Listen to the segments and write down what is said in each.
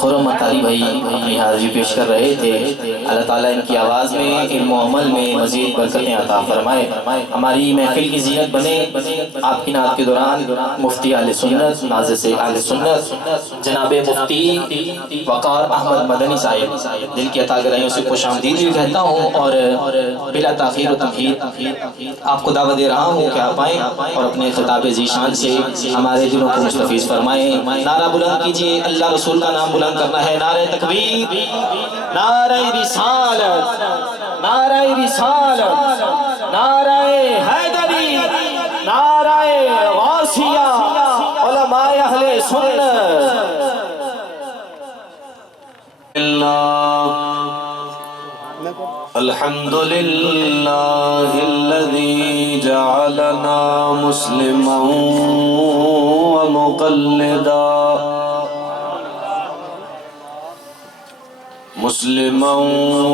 خرم مطاری بھائی اپنی حاضری پیش کر رہے تھے۔ اللہ تعالیٰ ان کی آواز میں، علم و عمل میں مزید برکتیں عطا فرمائے، ہماری محفل کی زینت بنے۔ آپ کی نعت کے دوران مفتی اہل سنت، ناظر اہل سنت جناب مفتی وقار احمد مدنی صاحب، دل کی عطا گرائیوں سے خوش آمدید بھی کہتا ہوں، اور بلا تاخیر و تمہید آپ کو دعوت دے رہا ہوں کہ آپ آئیں اور اپنے خطاب ذیشان سے ہمارے دلوں کو مستفیض فرمائیں۔ نعرہ بلند کیجئے، اللہ رسول کا نام بلند کرنا ہے۔ نعرہ تکبیر، نعرہ رسالت، نعرہ رسالت، نعرہ حیدری، نعرہ غوثیہ، علماء اہل سنت۔ الحمد للہ الذی جعلنا مسلما ومقلدا، مسلما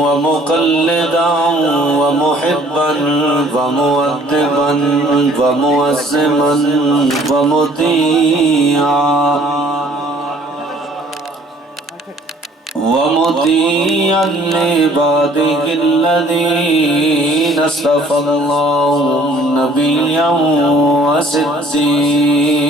ومقلدا ومحبا ومؤدبا ومعظما ومطیعا، ومطيعا لعباده الذين اصطفى الله نبيا وصديقا،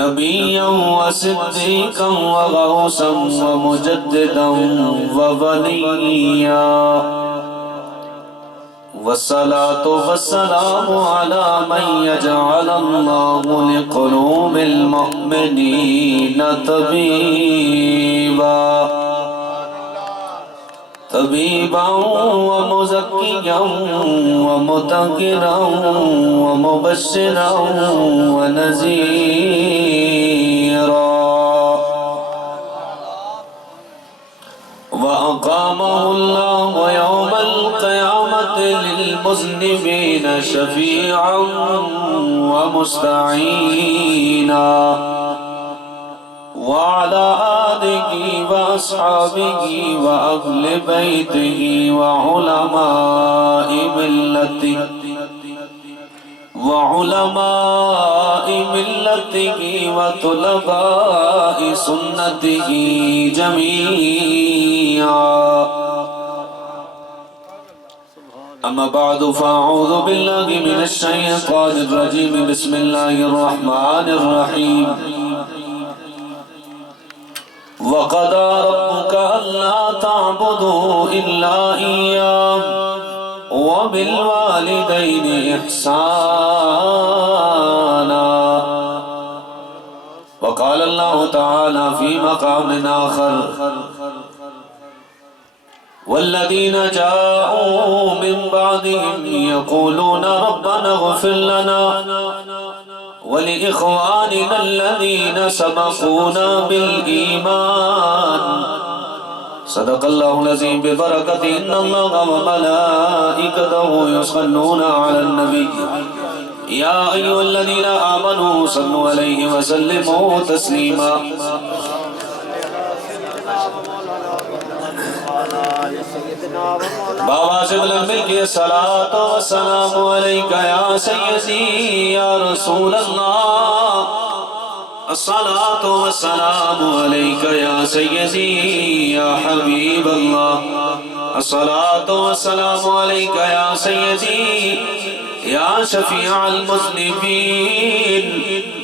نبيا وصديقا وغوثا ومجددا ووليا، والصلاة والسلام على من يجعل الله لقلوب المؤمنين طبيبا ومزكيا ومطهرا ومبشرا ونذيرا، وأقامه الله يوم القيامة للمذنبين شفيعا ومستعينا، وعلى آله وأصحابه وأهل بيته وعلماء ملته وطلباء سنته جميعا، أما بعد فأعوذ بالله من الشيطان الرجيم، بسم الله الرحمن الرحيم، وقضى ربك ألا تعبدوا إلا إياه وبالوالدين إحسانا، وقال الله تعالى في مقام آخر، والذين جاءوا من بعدهم يقولون ربنا اغفر لنا ولإخواننا الذين سبقونا بالإيمان، صدق الله العظيم، ببركة إن الله وملائكته يصلون على النبي يا أيها الذين آمنوا صلوا عليه وسلموا تسليما۔ بابا سے بلند مل کے صلاۃ و سلام علیکہ یا سیدی یا رسول اللہ، الصلاۃ و السلام علیکہ یا سیدی یا حبیب اللہ، الصلاۃ و السلام علیکہ یا سیدی یا شفیع المذنبین،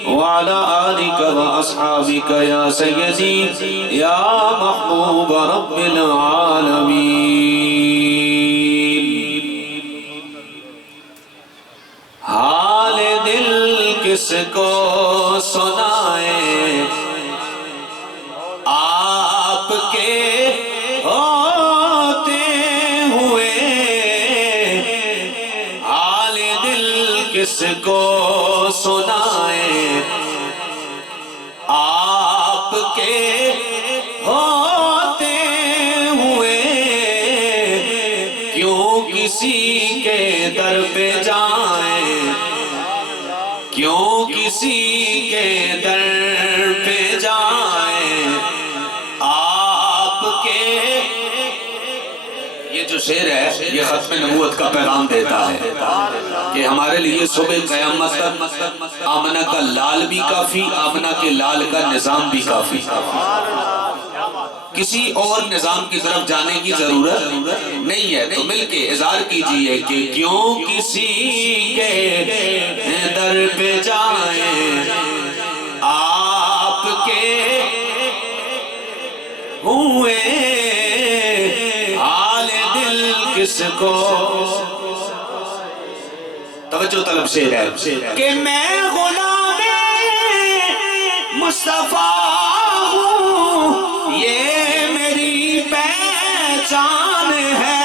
وعلى آلك وأصحابك يا سيدي يا محبوب رب العالمين۔ حال دل کس کو سنائے، آپ کے ہوتے ہوئے، حال دل کس کو سنائے، آپ کے ہوتے ہوئے، کیوں کسی کے در پہ جائیں، کیوں کسی کے در پہ جائیں، آپ کے۔ یہ جو شعر ہے یہ ختم نبوت کا پیغام دیتا ہے کہ ہمارے لیے صبح قیامت تک آمنہ کا لال بھی کافی، آمنہ کے لال کا نظام بھی کافی، کسی اور نظام کی طرف جانے کی ضرورت نہیں ہے۔ تو مل کے اظہار کیجئے کہ کیوں کسی کے در پہ جائیں، آپ کے ہوئے حال دل کس کو۔ توجہ طلب شعر ہے کہ میں غلام مصطفیٰ ہوں، یہ میری پہچان ہے،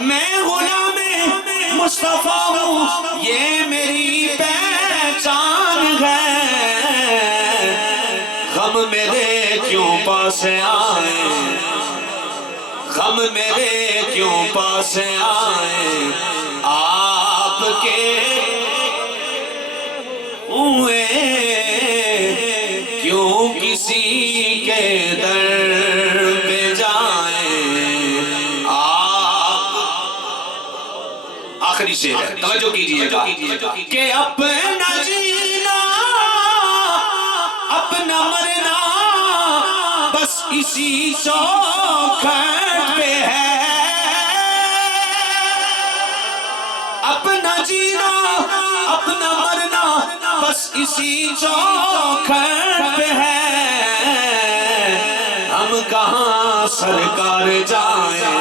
میں غلام مصطفیٰ ہوں، یہ میری پہچان ہے، غم میرے کیوں پاس آئے، غم میرے کیوں پاس آئے، آپ کے ہوئے کیوں کسی کے در پہ جائیں آپ۔ آخری شعر ہے، توجہ کیجئے گا کہ اپنا جینا اپنا مرنا بس اسی چوکھٹ پہ ہے، اپنا جینا اپنا مرنا بس اسی چوکھٹ پہ ہے، ہم کہاں سرکار جائیں،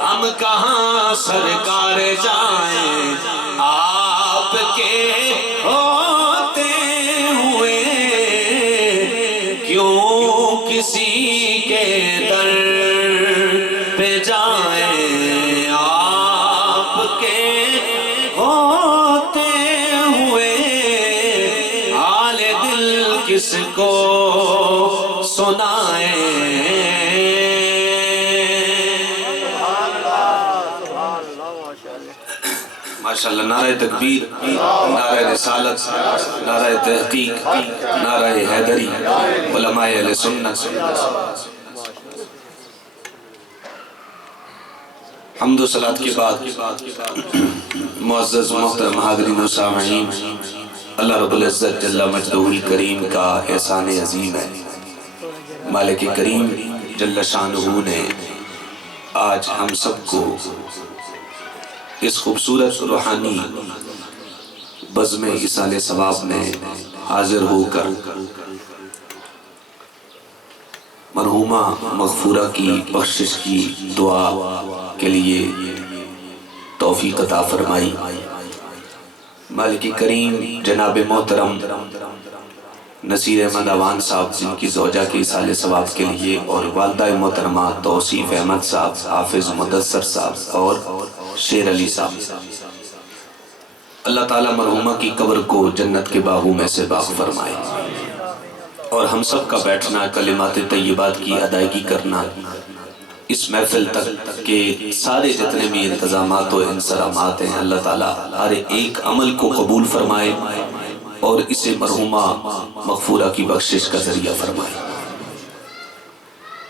ہم کہاں سرکار جائیں، آپ کے ہوتے ہوئے کیوں کسی کے در پہ جائیں، آپ کے ہوتے ہوئے حال دل کس کو سنائیں۔ ماشاءاللہ، نعرہ تکبیر، نعرہ رسالت، نعرہ تحقیق، نعرہ حیدری، علماء اہل سنت۔ حمد و صلاۃ کے بعد معزز محترم حاضرین و سامعین، اللہ رب العزت جل مجدہ الکریم کا احسان عظیم ہے۔ مالک کریم جل شانہ نے آج ہم سب کو اس خوبصورت روحانی بزم ایصال ثواب میں حاضر ہو کر مرحومہ مغفورہ کی بخشش کی دعا کے لیے توفیق عطا فرمائی۔ مالک کریم جناب محترم نصیر احمد اوان صاحب، جن کی زوجہ کے ایصال ثواب کے لیے، اور والدہ محترمہ توصیف احمد صاحب، حافظ مدثر صاحب اور شیر علی صاحب، اللہ تعالیٰ مرحومہ کی قبر کو جنت کے باغوں میں سے باغ فرمائے، اور ہم سب کا بیٹھنا، کلمات طیبات کی ادائیگی کرنا اس محفل تک کے سارے جتنے بھی انتظامات و انصرامات ہیں، اللہ تعالیٰ ہر ایک عمل کو قبول فرمائے اور اسے مرحومہ مغفورہ کی بخشش کا ذریعہ فرمائے۔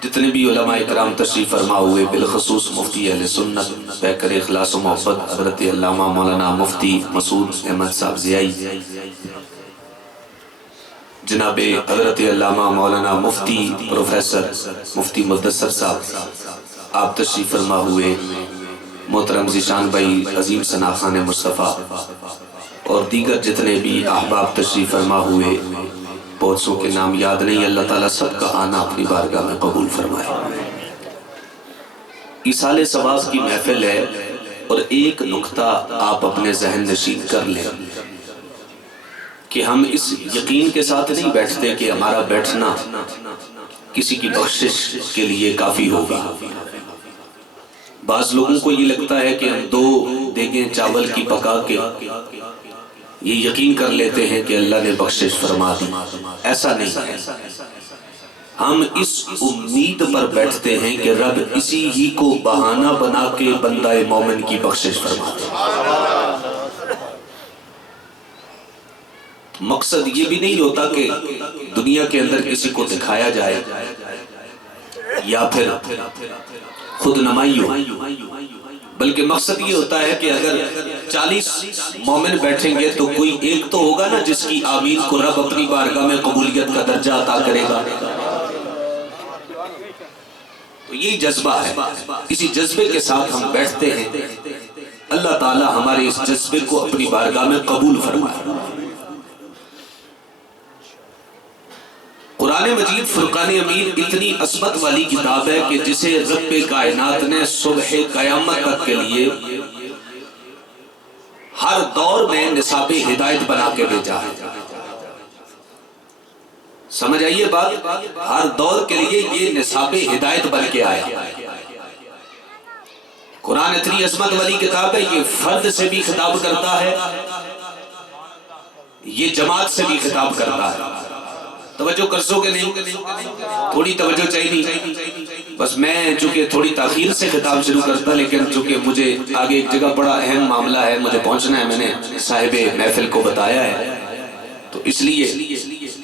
جتنے بھی علماء کرام تشریف فرما ہوئے، بالخصوص مفتی اہل سنت پیکر اخلاص و محبت حضرت علامہ مولانا مفتی مسعود احمد صاحب ضیائی، جناب حضرت علامہ مولانا مفتی پروفیسر مفتی مدثر صاحب، آپ تشریف فرما ہوئے، محترم ذیشان بھائی، عظیم ثنا خان مصطفیٰ اور دیگر جتنے بھی احباب تشریف فرما ہوئے، بہت سو کے نام یاد نہیں، اللہ تعالیٰ سب کا آنا اپنی بارگاہ میں قبول فرمائے۔ ایصال ثواب کی محفل ہے، اور ایک نکتہ آپ اپنے ذہن نشین کر لیں کہ ہم اس یقین کے ساتھ نہیں بیٹھتے کہ ہمارا بیٹھنا کسی کی بخشش کے لیے کافی ہوگا۔ بعض لوگوں کو یہ لگتا ہے کہ ہم 2 دیگیں چاول کی پکا کے یہ یقین کر لیتے ہیں کہ اللہ نے بخشش فرما دی۔ ایسا نہیں ہے، ہم اس امید پر بیٹھتے ہیں کہ رب اسی ہی کو بہانہ بنا کے بندہ مومن کی بخشش فرما دے۔ مقصد یہ بھی نہیں ہوتا کہ دنیا کے اندر کسی کو دکھایا جائے یا پھر خود نمائی ہو، بلکہ مقصد یہ ہوتا ہے کہ اگر 40 مومن بیٹھیں گے تو کوئی ایک تو ہوگا نا جس کی آمین کو رب اپنی بارگاہ میں قبولیت کا درجہ عطا کرے گا۔ تو یہی جذبہ ہے، اسی جذبے کے ساتھ ہم بیٹھتے ہیں، اللہ تعالی ہمارے اس جذبے کو اپنی بارگاہ میں قبول فرمائے۔ قرآن مجید فرقان امین اتنی عظمت والی کتاب ہے کہ جسے رب کائنات نے صبح قیامت تک کے لیے ہر دور میں نصاب ہدایت بنا کے بھیجا ہے۔ سمجھ آئیے بات، ہر دور کے لیے یہ نصاب ہدایت بن کے آیا۔ قرآن اتنی عظمت والی کتاب ہے، یہ فرد سے بھی خطاب کرتا ہے، یہ جماعت سے بھی خطاب کرتا ہے۔ توجہ کر سو کہ نہیں؟ تھوڑی توجہ چاہیے، بس میں چونکہ تھوڑی تاخیر سے خطاب شروع کرتا، لیکن چونکہ مجھے آگے ایک جگہ بڑا اہم معاملہ ہے، مجھے پہنچنا ہے، میں نے صاحب محفل کو بتایا ہے، تو اس لیے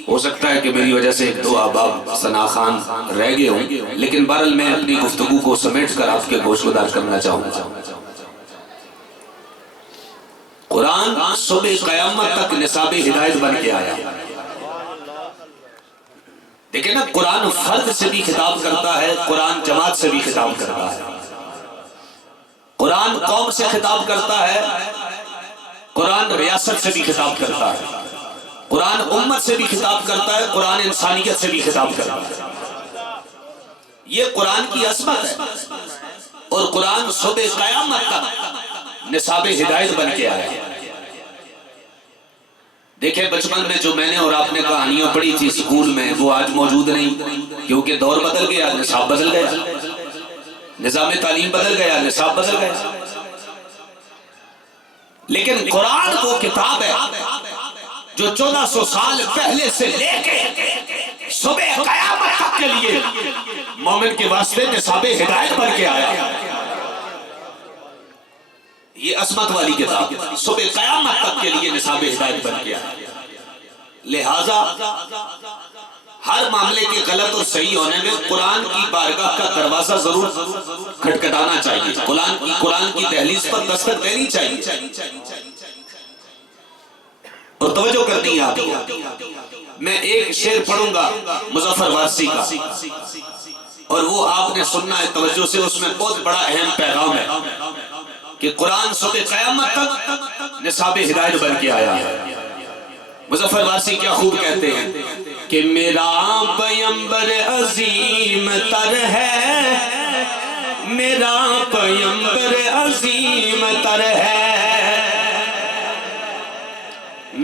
ہو سکتا ہے کہ میری وجہ سے ایک دو احباب ثنا خان رہ گئے ہوں، لیکن بہرحال میں اپنی گفتگو کو سمیٹ کر آپ کے گوش گدار کرنا چاہوں گا۔ قرآن صبح قیامت تک نصاب ہدایت بن کے آیا۔ دیکھیں نا، قرآن فرد سے بھی خطاب کرتا ہے، قرآن جماعت سے بھی خطاب کرتا ہے، قرآن قوم سے خطاب کرتا ہے، قرآن ریاست سے بھی خطاب کرتا ہے، قرآن امت سے بھی خطاب کرتا ہے، قرآن انسانیت سے بھی خطاب کرتا ہے۔ یہ قرآن کی عظمت ہے، اور قرآن صبح قیامت تک نصاب ہدایت بن کے آیا۔ دیکھیں بچپن میں جو میں نے اور آپ نے کہانیاں پڑھی تھی اسکول میں، وہ آج موجود نہیں، کیونکہ دور بدل گیا، نصاب بدل گیا، نظام تعلیم بدل گیا، نصاب بدل گیا۔ لیکن قرآن وہ کتاب ہے جو 1400 سال پہلے سے لے کے صبح قیامت تک کے لیے مومن کے واسطے نصاب ہدایت بن کے آیا۔ یہ عظمت والی کتاب صبح قیامت تک کے لیے نصاب ہدایت بن گیا۔ لہٰذا ہر معاملے کے غلط اور صحیح ہونے میں قرآن کی بارگاہ کا دروازہ ضرور کھٹکھٹانا چاہیے، قرآن کی دہلیز پر دستک دینی چاہیے۔ اور توجہ کرنی ہے آپ، میں ایک شعر پڑھوں گا مظفر وارثی کا، اور وہ آپ نے سننا ہے توجہ سے، اس میں بہت بڑا اہم پیغام ہے کہ قرآن صبح قیامت تک نصاب ہدایت بن کے آیا ہے۔ مظفر وارثی کیا خوب کہتے ہیں کہ میرا پیمبر عظیم تر ہے، میرا پیمبر عظیم تر ہے،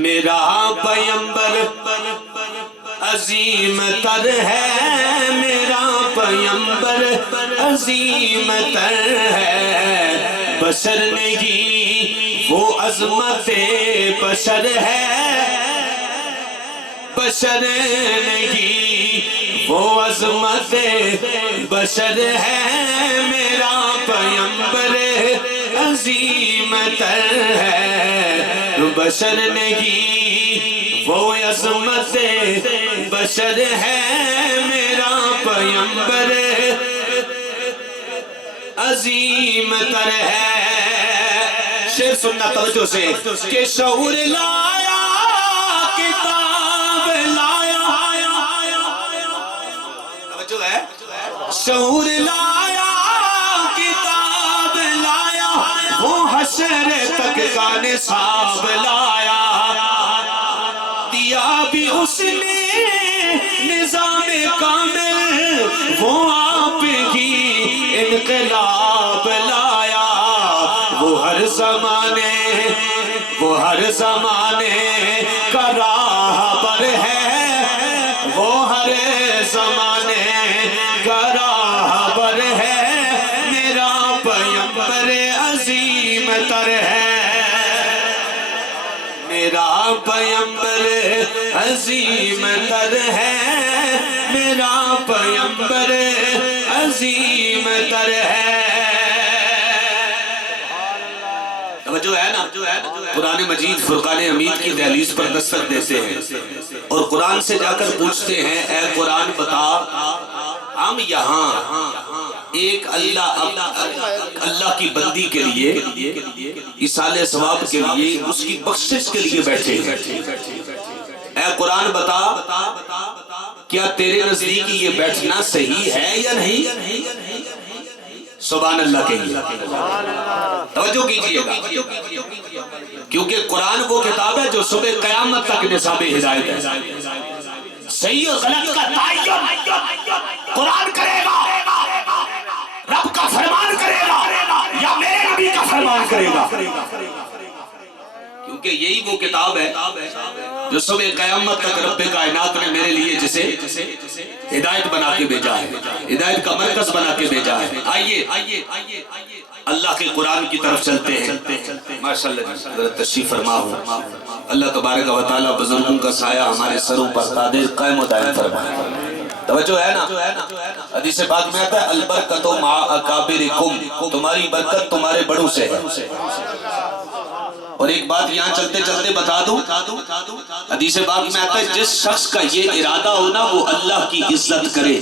میرا پیمبر عظیم تر ہے، میرا پیمبر عظیم تر ہے، بشر نہیں وہ عظمت بشر ہے، بشر نہیں وہ عظمت بشر ہے، میرا پیمبر عظیم تر ہے، بشر نہیں وہ عظمت بشر ہے، میرا پیمبر عظیم تر ہے۔ شعر سننا توجہ سے کہ شعور لایا کتاب لایا، توجہ ہے، شعور لایا کتاب لایا، وہ حشر تک کا نصاب لایا، دیا بھی اس نے نظام کامل، وہ آپ ہی انقلاب لایا، وہ ہر زمانے کا راہبر ہے، وہ ہر زمانے کا راہبر ہے، میرا پیمبر عظیم تر ہے، میرا پیمبر عظیم تر ہے، میرا پیمبر عظیم تر ہے۔ توجہ ہے نا، قرآن مجید فرقان حمید کی دہلیز پر دستک دیتے ہیں اور قرآن سے جا کر پوچھتے ہیں، اے قرآن بتا ہم یہاں ایک اللہ کی بندی کے لیے، ایصال ثواب کے لیے، اس کی بخشش کے لیے بیٹھے ہیں۔ اے قرآن بتا کیا تیرے نزدیک یہ بیٹھنا صحیح ہے یا نہیں؟ سبحان اللہ کہیے، توجہ کیجئے گا، کیونکہ قرآن وہ کتاب ہے جو صبح قیامت تک نصاب ہدایت ہے۔ صحیح اور غلط کا تعین قرآن کرے گا، رب کا فرمان کرے گا یا میرے نبی کا فرمان کرے گا، کیونکہ یہی وہ کتاب ہے جو صبح قیامت تک رب کائنات نے میرے لیے جسے ہدایت بنا کے بھیجا ہے، ہدایت کا مرکز بنا کے بھیجا ہے۔ آئیے اللہ کے قرآن کی طرف چلتے ہیں۔ ماشاءاللہ حضرت تشریف فرما ہو، اللہ تبارک و تعالی بزرگوں کا سایہ ہمارے سروں پر قادر قائم و دائم فرمائے۔ توجہ ہے نا؟ حدیث پاک میں آتا ہے البرکت مع اکابرکم، تمہاری برکت تمہارے بڑوں سے ہے۔ اور ایک بات یہاں چلتے چلتے بتا دوں، حدیث پاک میں آتا ہے جس شخص کا یہ ارادہ ہونا وہ اللہ کی عزت کرے،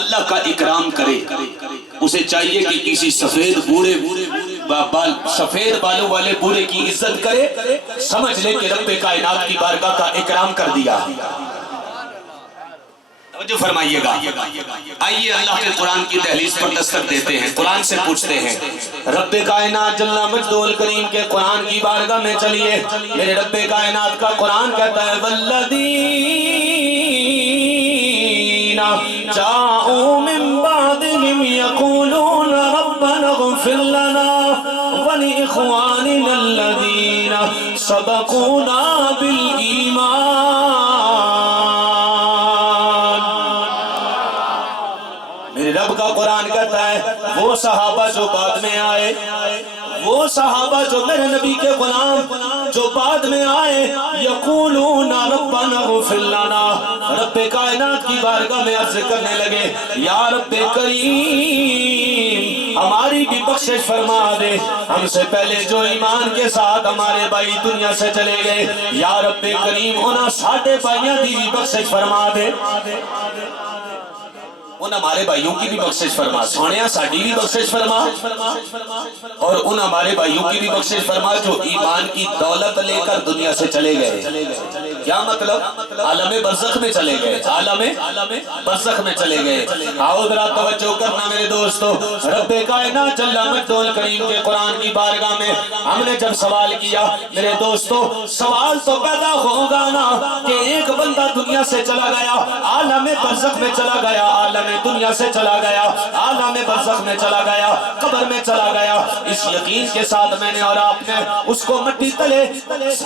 اللہ کا اکرام کرے، اسے چاہیے کہ کسی سفید بالوں والے بوڑھے کی عزت کرے، سمجھ لے کہ رب کائنات کی بارگاہ کا اکرام کر دیا۔ توجہ فرمائیے گا، آئیے اللہ کے قرآن کی دہلیز پر دستک دیتے ہیں، قرآن سے پوچھتے ہیں۔ رب کائنات جل مجدہ الکریم کے قرآن کی بارگاہ میں چلیے، میرے رب کائنات کا قرآن کہتا ہے والذین جاءوا من بعدهم یقولون ربنا اغفر لنا ولإخواننا الذین سبقونا بالایمان۔ رب کا قرآن کہتا ہے وہ صحابہ جو بعد میں آئے، وہ صحابہ جو میرے نبی کے غلام جو بعد میں آئے، یقولون ربنا اغفر لنا، رب کائنات کی بارگاہ میں عرض کرنے لگے یا رب کریم ہماری بھی بخشش فرما دے، ہم سے پہلے جو ایمان کے ساتھ ہمارے بھائی دنیا سے چلے گئے، یا رب کریم انہاں ساڈے بھائیاں دی بھی بخشش فرما دے، ان ہمارے بھائیوں کی بھی بخشش فرما، سونیا ساڈی بھی بخشش فرما، اور ان ہمارے بھائیوں کی بھی بخشش فرما جو ایمان کی دولت لے کر دنیا سے چلے گئے۔ کیا مطلب؟ عالم برزخ میں چلے گئے، عالم برزخ میں چلے گئے۔ آؤ ذرا توجہ کرنا میرے دوستو، رب کائنات جل مجدہ الکریم کے قرآن کی بارگاہ میں ہم نے جب سوال کیا میرے دوستو، سوال تو پیدا ہوگا نا کہ ایک بندہ دنیا سے چلا گیا، عالم برزخ میں چلا گیا، عالم دنیا سے چلا گیا، عالم برزخ میں چلا گیا، قبر میں چلا گیا، اس یقین کے ساتھ میں نے اور آپ نے اس کو مٹی تلے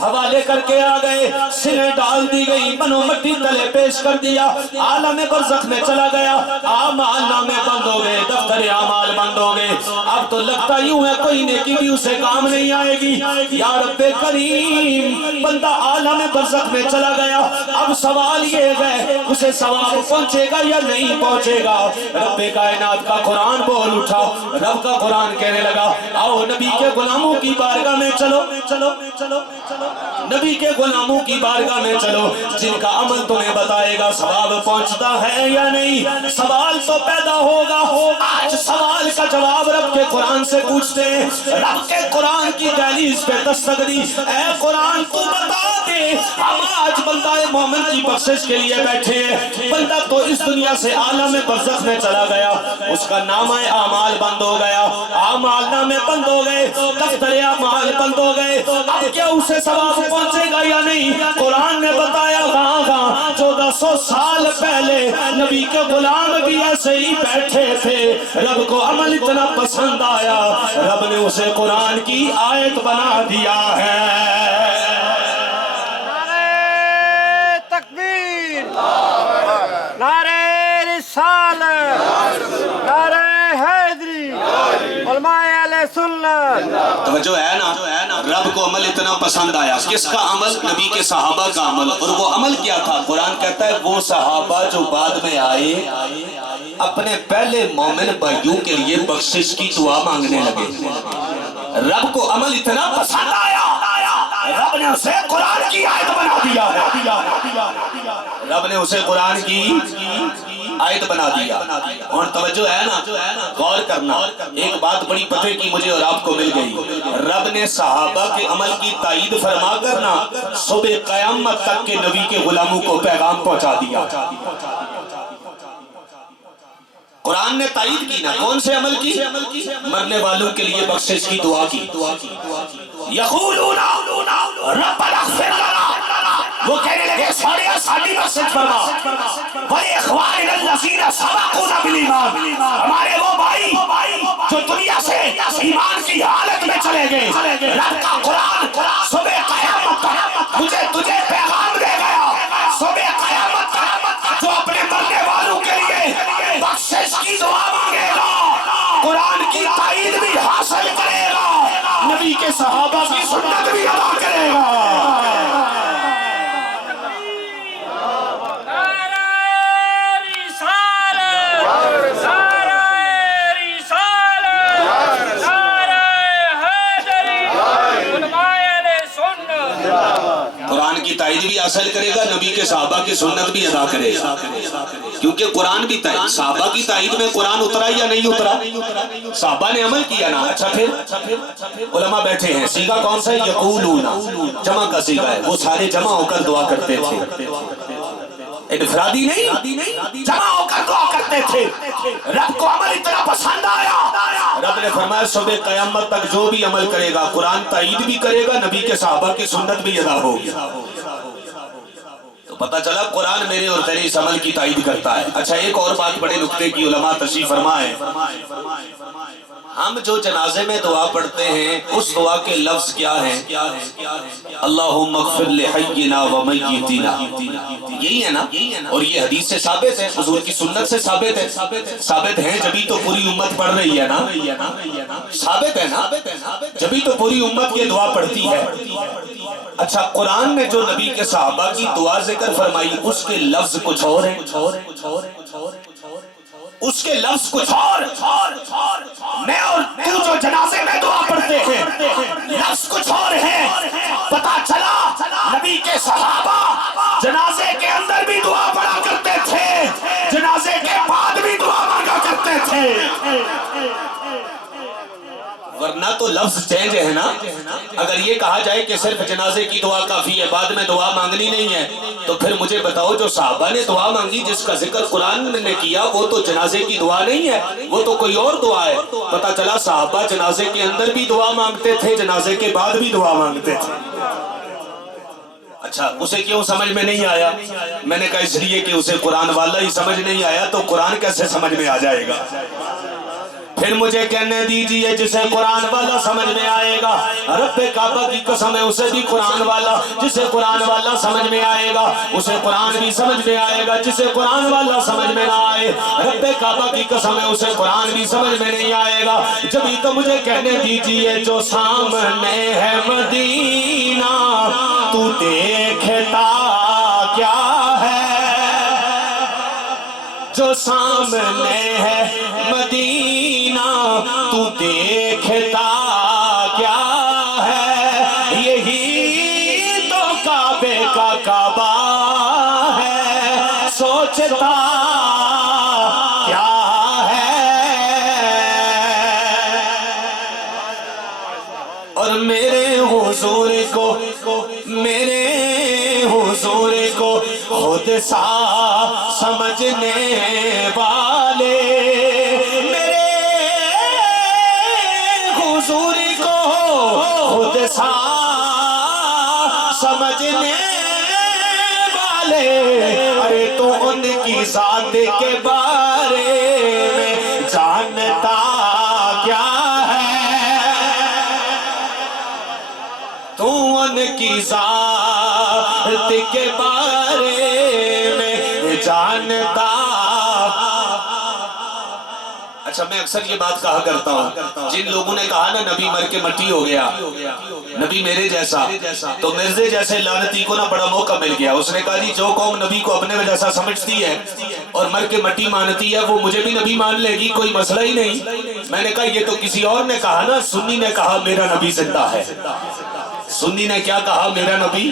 حوالے کر کے آ گئے، سلیں ڈال دی گئی، بنو مٹی تلے پیش کر دیا، عالم برزخ میں چلا گیا، اعمال نامے بند ہو گئے، دفتر اعمال بند ہو گئے، اب تو لگتا یوں ہے کوئی نیکی بھی اسے کام نہیں آئے گی۔ یا رب کریم بندہ عالم برزخ میں چلا گیا، اب سوال یہ ہے اسے ثواب پہنچے گا یا نہیں پہنچے گا؟ رب کائنات کا قرآن بول اٹھا، رب کا قرآن کہنے لگا آؤ نبی کے غلاموں کی بارگاہ میں چلو، نبی کے غلاموں کی بارگاہ میں چلو، جن کا عمل تمہیں بتائے گا ثواب پہنچتا ہے یا نہیں۔ سوال تو پیدا ہوگا، آج سوال کا جواب رب کے قرآن سے پوچھتے ہیں۔ رب کے قرآن کی دہلیز پہ دستک دی، اے قرآن تو بتا دے، ہم آج بندہ مومن کی بخشش کے لیے بیٹھے ہیں، بندہ تو اس دنیا سے عالم برزخ میں چلا گیا، اس کا نامہ اعمال بند ہو گیا، اعمال نامے بند ہو گئے، دفتر اعمال بند ہو گئے، اب کیا اسے ثواب پہنچے گا یا نہیں؟ قرآن نے بتایا کہاں 1400 سال پہلے نبی کے غلام بھی ایسے ہی بیٹھے تھے، رب کو عمل اتنا پسند آیا، رب نے اسے قرآن کی آیت بنا دیا ہے۔ نعرہ تکبیر، نعرہ رسالت، نعرہ حیدری، علماء اہل سنت۔ توجہ ہے نا؟ رب کو عمل اتنا پسند آیا، کس کا عمل؟ نبی کے صحابہ کا عمل، اور وہ عمل کیا تھا؟ قرآن کہتا ہے وہ صحابہ جو بعد میں آئے اپنے پہلے مومن بھائیوں کے لیے بخشش کی دعا مانگنے لگے۔ رب کو عمل اتنا پسند آیا، رب نے اسے قرآن کی آیت بنا دیا ہے، رب نے اسے قرآن کی آیت بنا دیا. اور توجہ ہے نا, غور کرنا, ایک بات بڑی پتہ کی مجھے اور آپ کو مل گئی. رب نے صحابہ کے عمل کی تائید فرما کر نا صبح قیامت تک کے نبی کے غلاموں کو پیغام پہنچا دیا. قرآن نے تائید کی نا, کون سے عمل کی؟ مرنے والوں کے لیے بخشش کی دعا کی. یقولون ربنا اغفر لنا, وہ کہنے لگے سوڑیا ساڈی بخشش فرما, وَلِإِخْوَانِنَا الَّذِينَ سَبَقُونَا بِالْإِيمَانِ, ہمارے وہ بھائی جو دنیا سے ایمان کی حالت میں چلے گئے. رب کا قرآن صبح قیامت تک مجھے تجھے پیغام دے گیا. صبح قیامت تک جو اپنے مرنے والوں کے لیے بخشش کی دعا مانگے گا, قرآن کی تائید بھی حاصل کرے گا, نبی کے صحابہ کی سنت بھی ادا کرے گا. قرآن کی تائید بھی حاصل کرے گا, نبی کے صحابہ کی سنت بھی ادا کرے گا. کیونکہ قرآن بھی تائید, صحابہ کی تائید میں قرآن اترا یا نہیں اترا؟ صحابہ نے عمل کیا نا. اچھا پھر علماء بیٹھے ہیں, سیغہ کون سا ہے؟ یقولون, جمع کا سیغہ ہے. وہ سارے جمع ہو کر دعا کرتے تھے, انفرادی نہیں, جمع ہو کر دعا کرتے تھے. رب کو عمل اتنا پسند آیا, رب نے فرمایا صبح قیامت تک جو بھی عمل کرے گا قرآن تائید بھی کرے گا, نبی کے صحابہ کی سنت بھی ادا ہوگی. تو پتہ چلا قرآن میرے اور تیرے اس عمل کی تائید کرتا ہے. اچھا ایک اور بات بڑے نکتے کی علماء تشریف فرمائے, ہم جو جنازے میں دعا پڑھتے ہیں اس دعا کے لفظ کیا ہیں؟ اللہم اغفر لحینا و میتنا, یہی ہے نا. اور یہ حدیث سے ثابت ہے, حضور کی سنت سے ثابت ہے. ثابت ہے جبھی تو پوری امت پڑھ رہی ہے نا, ثابت ہے نا, جبھی تو پوری امت یہ دعا پڑھتی ہے. اچھا قرآن نے جو نبی کے صحابہ کی دعا ذکر فرمائی اس کے لفظ کچھ اور ہیں, اس کے لفظ کچھ اور. میں اور تو جو جنازے میں دعا پڑھتے ہیں لفظ کچھ اور ہیں. پتا چلا نبی کے صحابہ جنازے کے اندر بھی دعا پڑھا کرتے تھے, جنازے کے بعد بھی دعا مانگا کرتے تھے. ورنہ تو لفظ چینج ہے نا. اگر یہ کہا جائے کہ صرف جنازے کی دعا کافی ہے, بعد میں دعا مانگنی نہیں ہے, تو پھر مجھے بتاؤ جو صحابہ نے دعا مانگی جس کا ذکر قرآن نے کیا وہ تو جنازے کی دعا نہیں ہے, وہ تو کوئی اور دعا ہے. پتہ چلا صحابہ جنازے کے اندر بھی دعا مانگتے تھے, جنازے کے بعد بھی دعا مانگتے تھے. اچھا اسے کیوں سمجھ میں نہیں آیا؟ میں نے کہا اس لیے کہ اسے قرآن والا ہی سمجھ نہیں آیا, تو قرآن کیسے سمجھ میں آ جائے گا؟ پھر مجھے کہنے دیجئے جسے قرآن والا سمجھ میں آئے گا, رب کعبہ کی قسم ہے اسے بھی قرآن والا, جسے قرآن والا سمجھ میں آئے گا اسے قرآن بھی سمجھ میں آئے گا. جسے قرآن والا سمجھ میں نہ آئے, رب کعبہ کی قسم ہے اسے قرآن بھی سمجھ میں نہیں آئے گا. جبھی تو مجھے کہنے دیجئے جو سامنے ہے مدینہ تو دیکھتا کیا ہے, جو سامنے ہے مدینہ تو دیکھتا کیا ہے, یہی تو کعبے کا کعبہ ہے, سوچتا کیا ہے. اور میرے حضور کو خود سا سمجھنے والے, میرے حضور کو خود سا سمجھنے والے, ارے تو ان کی ذات کے بارے میں جانتا کیا ہے, تو ان کی ذات کے بارے میں جانتا. اچھا میں اکثر یہ بات کہا کرتا ہوں, جن لوگوں نے کہا نا نبی مر کے مٹی ہو گیا, نبی میرے جیسا, تو مرزے جیسے لعنتی کو نا بڑا موقع مل گیا. اس نے کہا جی جو قوم نبی کو اپنے جیسا سمجھتی ہے اور مر کے مٹی مانتی ہے وہ مجھے بھی نبی مان لے گی, کوئی مسئلہ ہی نہیں. میں نے کہا یہ تو کسی اور نے کہا نا, سنی نے کہا میرا نبی زندہ ہے. سنی نے کیا کہا؟ میرا نبی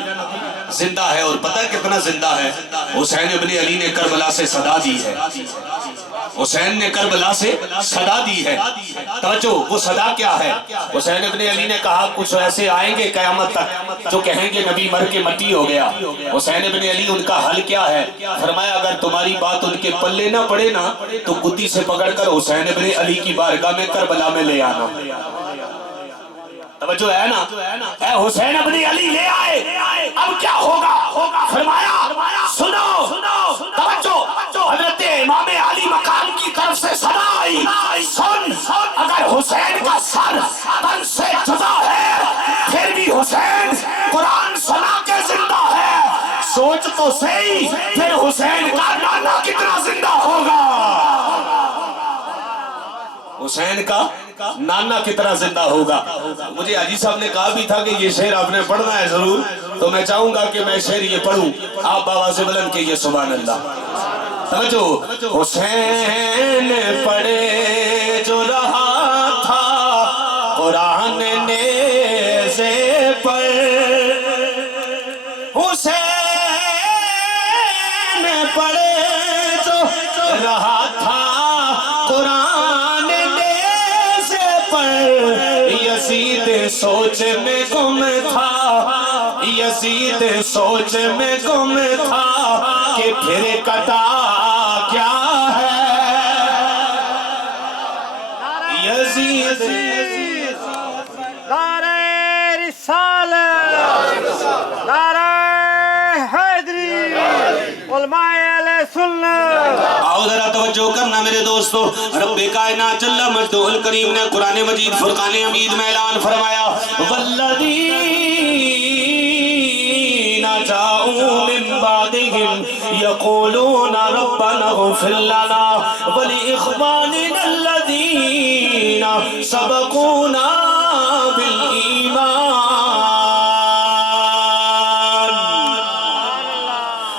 زندہ ہے، اور پتہ کتنا زندہ ہے؟ حسین ابن علی نے کربلا سے صدا دی ہے، حسین نے کربلا سے صدا دی ہے۔ توجہ، وہ صدا کیا ہے؟ حسین ابن علی نے کہا کچھ ایسے آئیں گے قیامت تک جو کہیں گے نبی مر کے مٹی ہو گیا۔ حسین ابن علی ان کا حل کیا ہے؟ فرمایا اگر تمہاری بات ان کے پلے نہ پڑے نا تو گدی سے پکڑ کر حسین ابن علی کی بارگاہ میں کربلا میں لے آنا۔ توجہ ہے نا؟ اے حسین ابن علی لے آئے، اب کیا ہوگا؟ فرمایا سنو، توجہ، حضرت امام علی مقام کی طرف سے صدا آئی، سن، اگر حسین کا سر تن سے جدا ہے پھر بھی حسین قرآن سنا کے زندہ ہے، سوچ تو صحیح پھر حسین کا نانا کتنا زندہ ہوگا، حسین کا نانا کتنا زندہ ہوگا۔ مجھے حاجی صاحب نے کہا بھی تھا کہ یہ شعر آپ نے پڑھنا ہے ضرور، تو میں چاہوں گا کہ میں شعر یہ پڑھوں، آپ بابا سے بلند کہیے سبحان اللہ۔ توجہ، حسین پڑھے جو رہا تھا قرآن نیزے پر، حسین پڑھے جو رہا تھا قرآن نیزے پر، یزید سوچ میں گم تھا، یزید سوچ میں گم تھا کہ پھر کٹا کیا ہے، یزید نعرہ رسالت، نعرہ حیدری، علماء اہل سنت۔ آؤ ذرا توجہ کرنا میرے دوستو، رب کائنات جل مجدہ الکریم نے قرآن مجید فرقان حمید میں اعلان فرمایا والذین جاؤوا من بعدهم یقولون ربنا اغفر لنا ولإخواننا الذین سبقونا بالایمان۔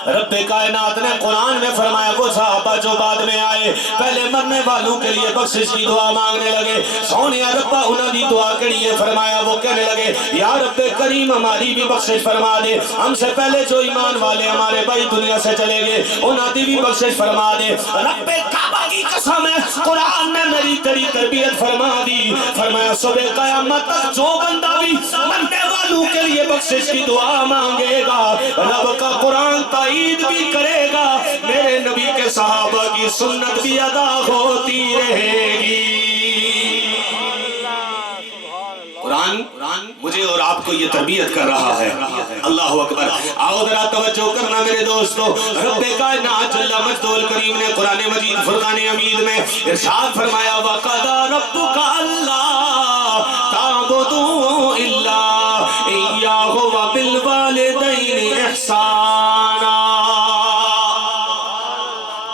رب کائنات نے قرآن میں فرمایا وہ صحابہ جو بعد میں آئے پہلے مرنے والوں کے لیے بخشش کی دعا مانگنے لگے، سونیا ربا انہوں نے دعا کریے، فرمایا وہ کہنے لگے یا رب کریم ہماری بھی بخشش فرما دے، ہم سے پہلے جو ایمان والے ہمارے بھائی دنیا سے چلے گئے انہوں نے بھی بخشش فرما دے۔ رب کعبہ کی قسم ہے قرآن نے میری تیری تربیت فرما دی، فرمایا صبح قیامت تک جو بندہ بھی مرنے والوں کے لیے بخشش کی دعا مانگے گا رب کا قرآن تائید بھی کرے گا، میرے نبی کے صحابہ کی سنت بھی ادا ہوتی رہے گی۔ قرآن مجھے اور آپ کو یہ تربیت کر رہا ہے، اللہ اکبر۔ آؤ ذرا توجہ کرنا میرے دوستو، رب کائنات جل مجدہ الکریم نے قرآن مجید فرقان حمید میں ارشاد فرمایا وَقَضَىٰ رَبُّكَ أَلَّا تَعْبُدُوا إِلَّا إِيَّاهُ وَبِالْوَالِدَيْنِ إِحْسَانًا۔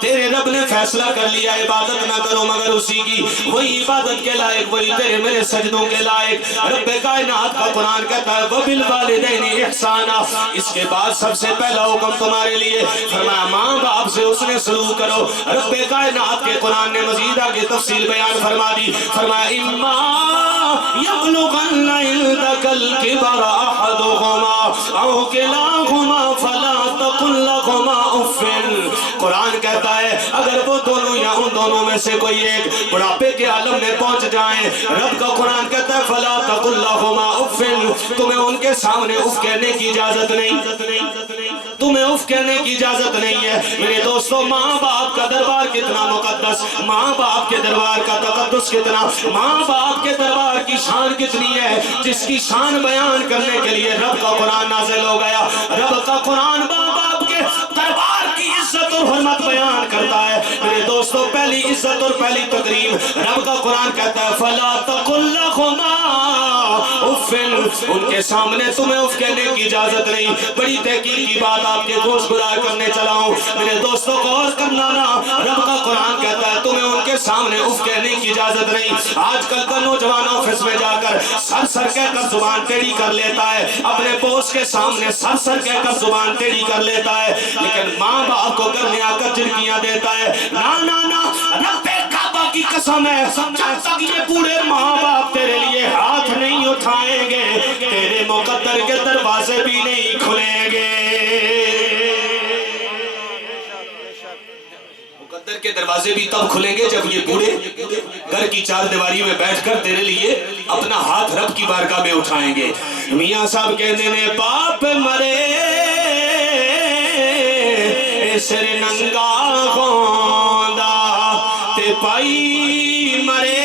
تیرے رب نے فیصلہ کر لیا عبادت نہ کرو مگر اسی کی، وہی عبادت کے لائق، وہی تیرے میرے سجدوں کے لائق۔ رب کائنات کا قرآن کہتا ہے وَبِالْوَالِدَيْنِ إِحْسَانًا، اس کے بعد سب سے پہلا حکم تمہارے لیے فرمایا ماں باپ سے اس نے سلوک کرو۔ رب کائنات کے قرآن نے مزید آگے تفصیل بیان فرما دی، فرمایا إِمَّا يَبْلُغَنَّ عِندَكَ الْكِبَرَ أَحَدُهُمَا أَوْ كِلَاهُمَا فَلَا تَقُل لَّهُمَا أُفٍّ۔ قرآن کہتا ہے اگر وہ دونوں یا ان دونوں میں سے کوئی ایک بڑھاپے کے عالم میں پہنچ جائیں، رب کا قرآن کہتا ہے فَلَا تَقُل لَّهُمَا أُفٍّ، تمہیں ان کے سامنے اف کہنے کی اجازت نہیں، تمہیں اف کہنے کی اجازت نہیں ہے۔ میرے دوستو ماں باپ کا دربار کتنا مقدس، ماں باپ کے دربار کا تقدس کتنا، ماں باپ کے دربار کی شان کتنی ہے جس کی شان بیان کرنے کے لیے رب کا قرآن نازل ہو گیا۔ رب کا قرآن ماں باپ کے دربار کی عزت اور حرمت بیان کرتا ہے۔ میرے دوستو پہلی عزت اور پہلی تکریم رب کا قرآن کہتا ہے فَلَا تَقُل لَّهُمَا أُفٍّ، ان کے سامنے تمہیں اف کہنے کی اجازت نہیں۔ بڑی تحقیق کی بات آپ کے گوش گزار کرنے چلا ہوں، میرے دوستو غور کرنا نا، رب کا قرآن کہتا ہے تمہیں ان کے سامنے اف کہنے کی اجازت نہیں۔ آج کل کا نوجوان آفس میں جا کر سر کہہ کر زبان ٹیڑھی کر لیتا ہے، اپنے بوس کے سامنے سر کہہ کر زبان ٹیڑھی کر لیتا ہے، لیکن ماں باپ کو گھر میں آ کر جھڑکیاں دیتا ہے۔ نا نا نا، رب کعبہ کی قسم ہے جب تک یہ بوڑھے ماں باپ تیرے لیے ہاتھ نہیں اٹھائیں گے تیرے مقدر کے دروازے بھی نہیں کھلیں گے۔ کے دروازے بھی تب کھلیں گے جب یہ بوڑھے گھر کی چار دیواری میں بیٹھ کر تیرے لیے اپنا ہاتھ رب کی بارگاہ میں اٹھائیں گے. میاں صاحب کہتے ہیں باپ مرے سر ننگا گوندا تے پائی مرے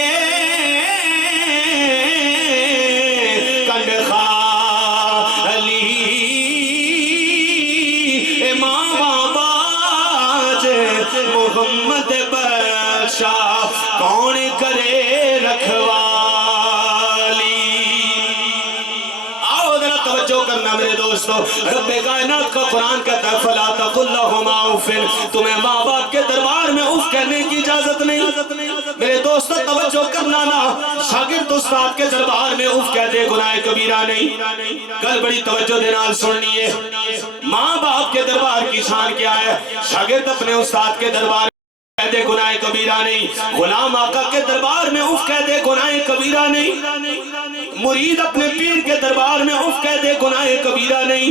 کنڈ خالی ماں باج محمد بخشا کون کرے رکھوالی. آؤ ذرا توجہ کرنا میرے دوستو. رب کائنات کا قرآن کہتا ہے فلا تقل لهما اف. تمہیں ماں باپ کے دربار میں اف کہنے کی اجازت نہیں. میرے دوستو توجہ کرنا نا. شاگرد استاد کے دربار میں اف کہہ دے گناہ کبیرہ نہیں. کل بڑی توجہ دینا سننی ہے. ماں باپ کے دربار کی شان کیا ہے؟ شاگرد اپنے استاد کے دربار کہہ دے گناہ کبیرہ نہیں. غلام آقا کے دربار میں اف کہہ دے گناہ کبیرہ نہیں. مرید اپنے پیر کے دربار میں اف کہہ دے گناہ کبیرہ نہیں.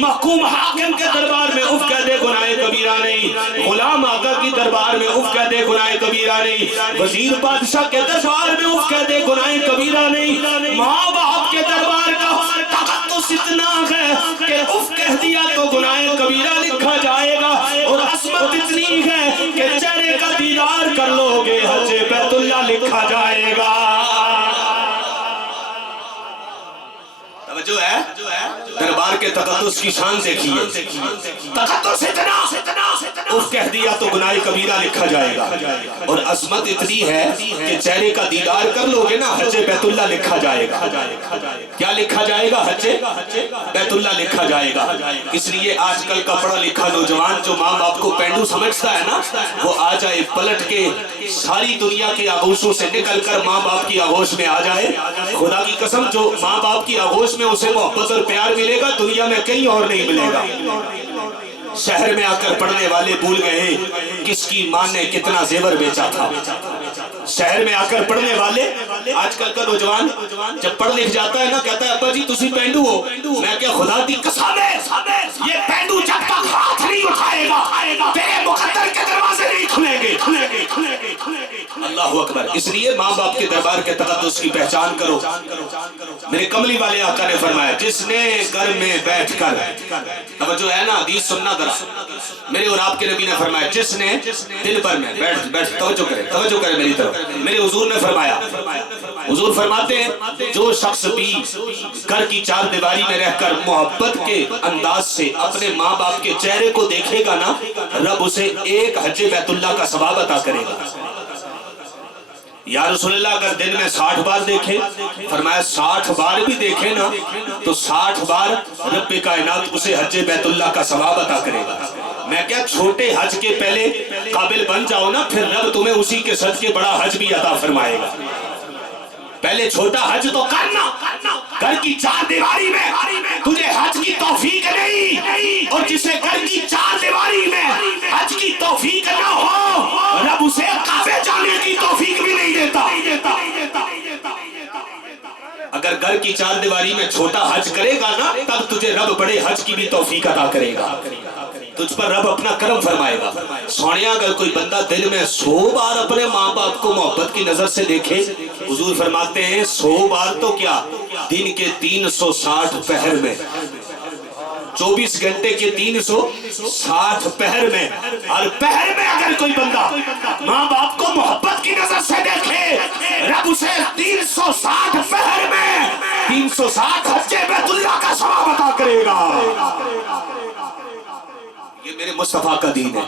محکوم حاکم کے دربار میں اف کہہ دے گناہ کبیرہ نہیں. غلام آقا کی دربار میں اف کہہ دے گناہ کبیرہ نہیں. وزیر بادشاہ کے دربار میں اف کہہ دے گناہ کبیرہ نہیں. ماں باپ کے دربار کا تقدس اتنا ہے کہ اف کہہ دیا تو گناہ کبیرہ لکھا جائے گا. اور عظمت اتنی ہے کہ چہرے کا دیدار کر لو گے حج بیت اللہ لکھا جائے گا. جو ہے دربار کے تقدس کی شان دیکھیے. تقدس اتنا اف کہہ دیا تو گناہ کبیرہ لکھا جائے گا. اور عظمت اتنی ہے کہ چہرے کا دیدار کر لو گے نا حج بیت اللہ لکھا جائے گا. کیا لکھا جائے گا؟ حج بیت اللہ لکھا جائے گا. اس لیے آج کل کا پڑھا لکھا نوجوان جو ماں باپ کو پینڈو سمجھتا ہے نا وہ آ جائے پلٹ کے ساری دنیا کے آغوشوں سے نکل کر ماں باپ کی آغوش میں آ جائے. خدا کی قسم جو ماں باپ کی آغوش میں اسے محبت اور پیار ملے گا دنیا میں کہیں اور نہیں ملے گا. شہر میں آ کر پڑھنے والے بھول گئے کس کی ماں نے کتنا زیور بیچا تھا. شہر میں آ کر پڑھنے والے آج کل کا نوجوان جب پڑھ لکھ جاتا ہے نا کہتا ہے ابا جی تسی پینڈو ہو. میں کیا خدا دی قسم ہے یہ پینڈو جب تک ہاتھ نہیں اٹھائے گا تیرے مقدر کے دروازے نہیں کھلیں گے. اللہ اکبر. اس لیے ماں باپ کے دربار کے تقدس کی پہچان کرو. میرے کملی والے آقا نے فرمایا جس نے گھر میں بیٹھ کر توجہ ہے نا حدیث سننا ذرا. میرے اور آپ کے نبی نے فرمایا جس نے دل پر میں بیٹھ توجہ کرے میری طرف. میرے حضور نے فرمایا حضور فرماتے ہیں جو شخص بھی گھر کی چار دیواری میں رہ کر محبت کے انداز سے اپنے ماں باپ کے چہرے کو دیکھے گا نا رب اسے ایک حج بیت اللہ کا ثواب عطا کرے گا. یا رسول اللہ اگر دن میں 60 بار دیکھے فرمایا 60 بار بھی دیکھے نا تو 60 بار رب کائنات اسے حج بیت اللہ کا ثواب عطا کرے گا. میں کیا چھوٹے حج کے پہلے قابل بن جاؤ نا پھر رب تمہیں اسی کے صدقے بڑا حج بھی عطا فرمائے گا. پہلے چھوٹا حج تو کرنا. گھر کی چار دیواری میں تجھے حج کی توفیق نہیں اور جسے گھر کی چار دیواری میں حج کی توفیق نہ ہو رب اسے کعبے جانے کی توفیق بھی نہیں دیتا. اگر گھر کی چار دیواری میں چھوٹا حج کرے گا نا تب تجھے رب بڑے حج کی بھی توفیق عطا کرے گا. تجھ پر رب اپنا کرم فرمائے گا. سونیا اگر کوئی بندہ دل میں 100 بار اپنے ماں باپ کو محبت کی نظر سے دیکھے حضور فرماتے ہیں 100 بار تو کیا دن کے 360 پہر میں 24 گھنٹے کے 360 پہر میں اور پہر میں اگر کوئی بندہ ماں باپ کو محبت کی نظر سے دیکھے رب اسے 360 پہر میں 360 حج بیت اللہ کا ثواب عطا کرے گا. یہ میرے مصطفیٰ کا دین ہے.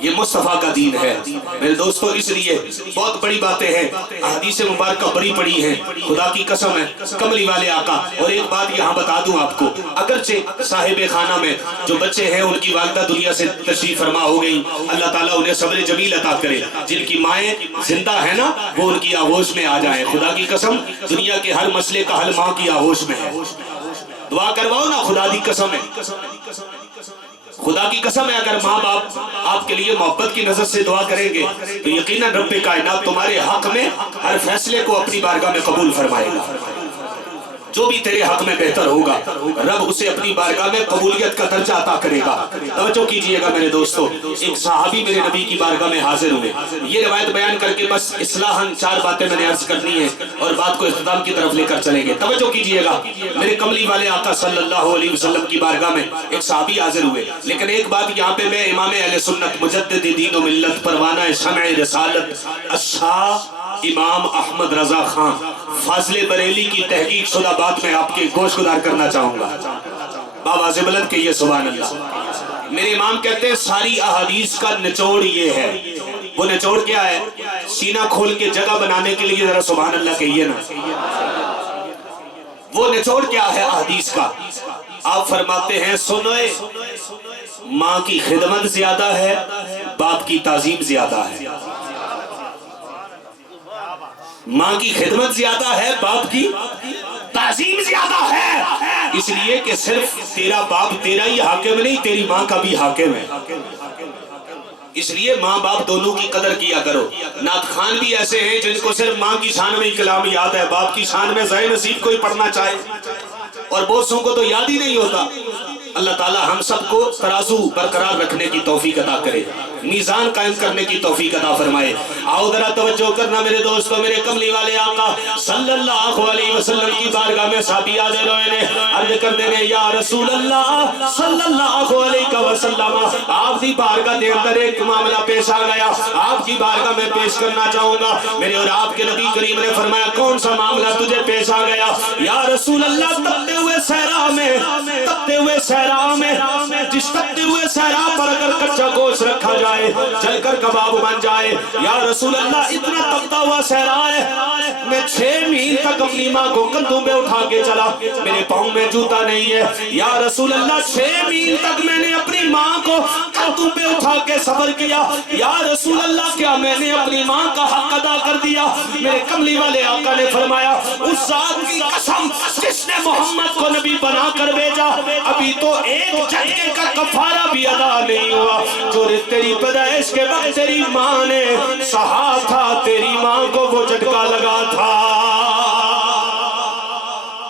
یہ مصطفیٰ کا دین ہے میرے دوستو. اس لیے بہت بڑی باتیں ہیں احادیث مبارکہ بڑی پڑی ہیں. خدا کی قسم ہے کملی والے آقا. اور ایک بات یہاں بتا دوں آپ کو اگرچہ صاحب خانہ میں جو بچے ہیں ان کی والدہ دنیا سے تشریف فرما ہو گئی اللہ تعالیٰ انہیں صبر جمیل عطا کرے. جن کی مائیں زندہ ہیں نا وہ ان کی آغوش میں آ جائیں. خدا کی قسم دنیا کے ہر مسئلے کا حل ماں کی آغوش میں ہے. دعا کرواؤ نا. خدا کی قسم ہے خدا کی قسم ہے اگر ماں باپ آپ کے لیے محبت کی نظر سے دعا کریں گے تو یقیناً رب کائنات تمہارے حق میں ہر فیصلے کو اپنی بارگاہ میں قبول فرمائے گا. جو بھی تیرے حق میں بہتر ہوگا رب اسے اپنی بارگاہ میں قبولیت کا درجہ عطا کرے گا۔ توجہ کیجئے گا میرے دوستو، ایک صحابی میرے نبی کی بارگاہ میں حاضر ہوئے، یہ روایت بیان کر کے بس اصلاحاً 4 باتیں میں نے عرض کرنی ہے اور بات کو اختتام کی طرف لے کر چلیں گے۔ توجہ کیجئے گا، میرے کملی والے آقا صلی اللہ علیہ وسلم کی بارگاہ میں ایک صحابی حاضر ہوئے، لیکن ایک بات یہاں پہ میں امام اہل سنت مجدد دین و ملت پروانہ شمع رسالت الشاہ امام احمد رضا خان فاضل بریلی کی تحقیق شدہ بات میں آپ کے گوش گزار کرنا چاہوں گا۔ باواز بلند کہیے سبحان اللہ۔ میرے امام کہتے ہیں ساری احادیث کا نچوڑ یہ ہے، وہ نچوڑ کیا ہے؟ سینہ کھول کے جگہ بنانے کے لیے ذرا سبحان اللہ کہیے نا۔ وہ نچوڑ کیا ہے احادیث کا؟ آپ فرماتے ہیں سنوے، ماں کی خدمت زیادہ ہے، باپ کی تعظیم زیادہ ہے۔ ماں کی خدمت زیادہ ہے، باپ کی تعظیم زیادہ ہے، اس لیے کہ صرف تیرا باپ تیرا ہی حاکم نہیں، تیری ماں کا بھی حاکم ہے۔ اس لیے ماں باپ دونوں کی قدر کیا کرو۔ نعت خان بھی ایسے ہیں جن کو صرف ماں کی شان میں کلام یاد ہے، باپ کی شان میں زہ نصیب کوئی پڑھنا چاہے اور بوسوں کو تو یاد ہی نہیں ہوتا۔ اللہ تعالی ہم سب کو ترازو برقرار رکھنے کی توفیق عطا کرے، میزان قائم کرنے کی توفیق عطا فرمائے۔ آؤ ذرا توجہ کرنا میرے دوستو، میرے کملی والے آقا صلی اللہ علیہ وسلم کی بارگاہ میں صحابی حاضر ہوئے نے، عرض کر دینے یا رسول اللہ صلی اللہ علیہ وسلم، آپ کی بارگاہ دے اندر ایک معاملہ پیش آ گیا، آپ کی بارگاہ میں پیش کرنا چاہوں گا۔ میرے اور آپ کے نبی کریم نے فرمایا کون سا معاملہ تجھے پیش آ گیا؟ یا رسول اللہ تپتے ہوئے صحرا میں، تپتے ہوئے صحرا میں، جس تپتے ہوئے صحرا پر اگر کچا گوشت رکھا جائے جل کر کباب بن جائے، یا رسول اللہ اتنا تپتا ہوا صحرا ہے، میں 6 میل تک اپنی ماں کو کندھوں پہ اٹھا کے چلا، میرے پاؤں میں جوتا نہیں ہے، یا رسول اللہ 6 میل تک میں نے اپنی ماں کو کندھوں پہ اٹھا کے سفر کیا، یا رسول اللہ کیا میں نے اپنی ماں کا حق ادا کر دیا؟ میرے کملی والے آقا نے فرمایا اس ذات کی قسم جس نے محمد کو نبی بنا کر بھیجا، ابھی تو ایک جھٹکے کا کفارہ بھی ادا نہیں ہوا جو تیری پیدائش کے وقت تیری ماں نے سہا تھا، تیری ماں کو وہ جھٹکا لگا تھا،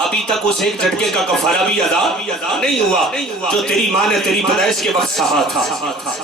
ابھی تک اس ایک جھٹکے کا کفارہ بھی ادا نہیں ہوا جو تیری ماں نے تیری پیدائش کے وقت سہا تھا۔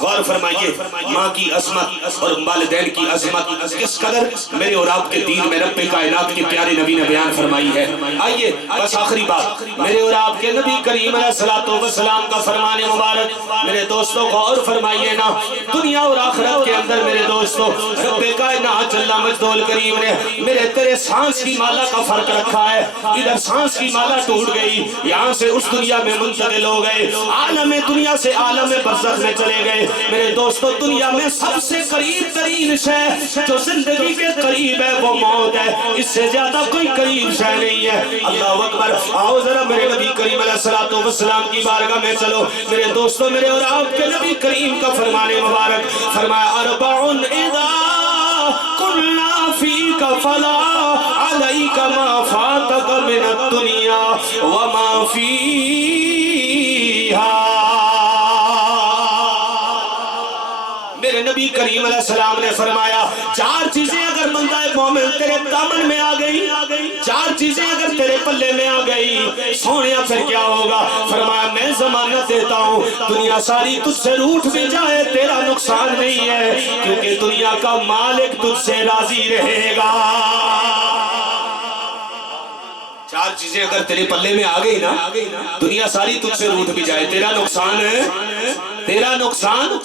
غور فرمائیے ماں کی عظمت اور والدین کی عظمت کس قدر میرے اور آپ کے دین میں رب کائنات کے پیارے نبی نے بیان فرمائی ہے۔ آئیے بس آخری بات، میرے اور آپ کے نبی کریم علیہ الصلوۃ والسلام کا فرمان مبارک، میرے دوستوں غور فرمائیے نا، دنیا اور آخرت کے اندر میرے دوستوں رب کائنات جل مجدہ الکریم نے میرے تیرے سانس کی مالا کا فرق رکھا ہے، ادھر سانس کی مالا ٹوٹ گئی، یہاں سے اس دنیا میں منتقل ہو گئے، عالم دنیا سے عالم برزخ میں چلے گئے۔ میرے دوستو دنیا میں سب سے قریب ترین شے جو زندگی کے قریب ہے وہ موت ہے، اس سے زیادہ کوئی قریب شے نہیں ہے۔ اللہ اکبر، آؤ ذرا میرے نبی کریم علیہ الصلوۃ والسلام کی بارگاہ میں چلو میرے دوستو، میرے اور آپ کے نبی کریم کا فرمان مبارک فرمایا اربع اذا كنا فيك فلا عليك ما فاتك من الدنيا وما فيها۔ میرے نبی کریم علیہ السلام نے فرمایا 4 چیزیں اگر بندہ مومن تیرے دامن میں آ گئی، 4 چیزیں اگر تیرے پلے میں آ گئی، سونیا پھر کیا ہوگا؟ فرمایا میں ضمانت دیتا ہوں دنیا ساری تجھ سے روٹھ بھی جائے تیرا نقصان نہیں ہے، کیونکہ دنیا کا مالک تجھ سے راضی رہے گا۔ 4 چیزیں اگر تیرے پلے میں آ گئی نا، دنیا ساری تجھ سے روٹھ بھی جائے تیرا نقصان ہے، تیرا نقصان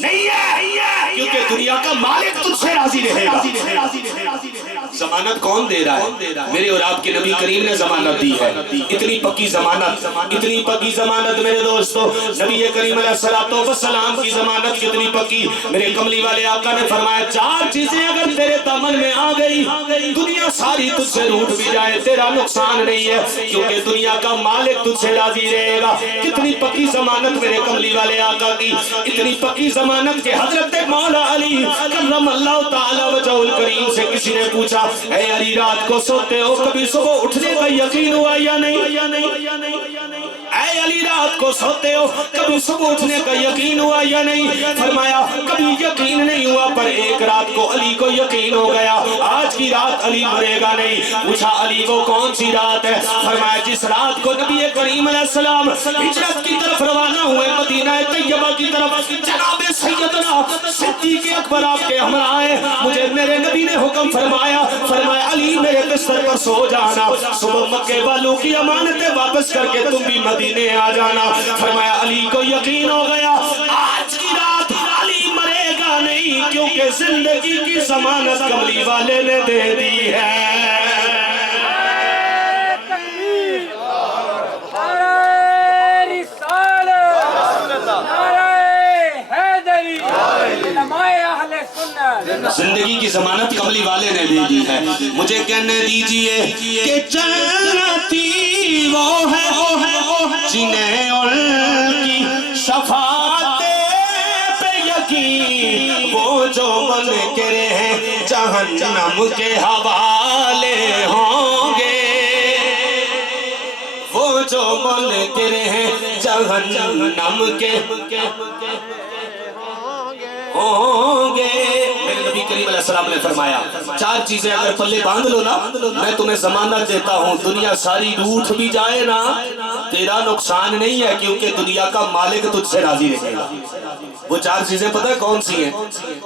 نہیں ہے، کیونکہ دنیا کا مالک تجھ سے راضی رہے گا۔ ضمانت کون دے رہا ہے؟ میرے اور آپ کے نبی کریم نے ضمانت دی ہے، اتنی پکی ضمانت، اتنی پکی ضمانت میرے دوستو، نبی کریم علیہ الصلوۃ والسلام کی ضمانت کتنی پکی۔ میرے کملی والے آقا نے فرمایا 4 چیزیں اگر تیرے دامن میں آ گئی، دنیا ساری تجھ سے روٹھ بھی جائے تیرا نقصان نہیں ہے، کیونکہ دنیا کا مالک تجھ سے راضی رہے گا۔ کتنی پکی ضمانت میرے کملی والے آقا کی، اتنی پکی ضمانت کہ حضرت مولا علی کرم اللہ تعالی وجہ الکریم سے کسی نے پوچھا اے علی رات کو سوتے ہو کبھی صبح اٹھنے کا یقین ہوا یا نہیں؟ اے علی رات کو سوتے ہو کبھی صبح اٹھنے کا یقین ہوا یا نہیں؟ فرمایا کبھی یقین نہیں ہوا، پر ایک رات کو علی کو یقین ہو گیا آج کی رات علی مرے گا نہیں۔ پوچھا علی وہ کون سی رات ہے؟ فرمایا جس رات کو نبی کریم علیہ السلام ہجرت کی طرف روانہ ہوئے مدینہ طیبہ کی طرف، جناب سیدنا صدیق اکبر آپ کے ہمراہ ہیں، مجھے میرے نبی نے حکم فرمایا علی میرے بستر پر سو جانا، صبح مکے والوں کی امانتیں واپس کر کے تم بھی مدینے آ جانا۔ فرمایا علی کو یقین ہو گیا آج کی رات علی مرے گا نہیں، کیونکہ زندگی کی ضمانت کملی والے نے دے دی ہے۔ زندگی کی ضمانت کملی والے نے دے دی ہے۔ مجھے کہنے دیجئے کہ جنتی وہ ہے جنہیں ان کی شفاعت پہ یقین، وہ جو منکر ہیں جہنم کے حوالے ہوں گے، وہ جو منکر ہیں جہنم کے ہوں گے۔ میرے نبی کریم علیہ السلام نے فرمایا چار چیزیں اگر پلے باندھ لو نا، میں تمہیں ضمانت دیتا ہوں دنیا ساری روٹھ بھی جائے نا تیرا نقصان نہیں ہے، کیونکہ دنیا کا مالک تجھ سے راضی رہے گا۔ وہ چار چیزیں پتہ ہے کون سی ہیں؟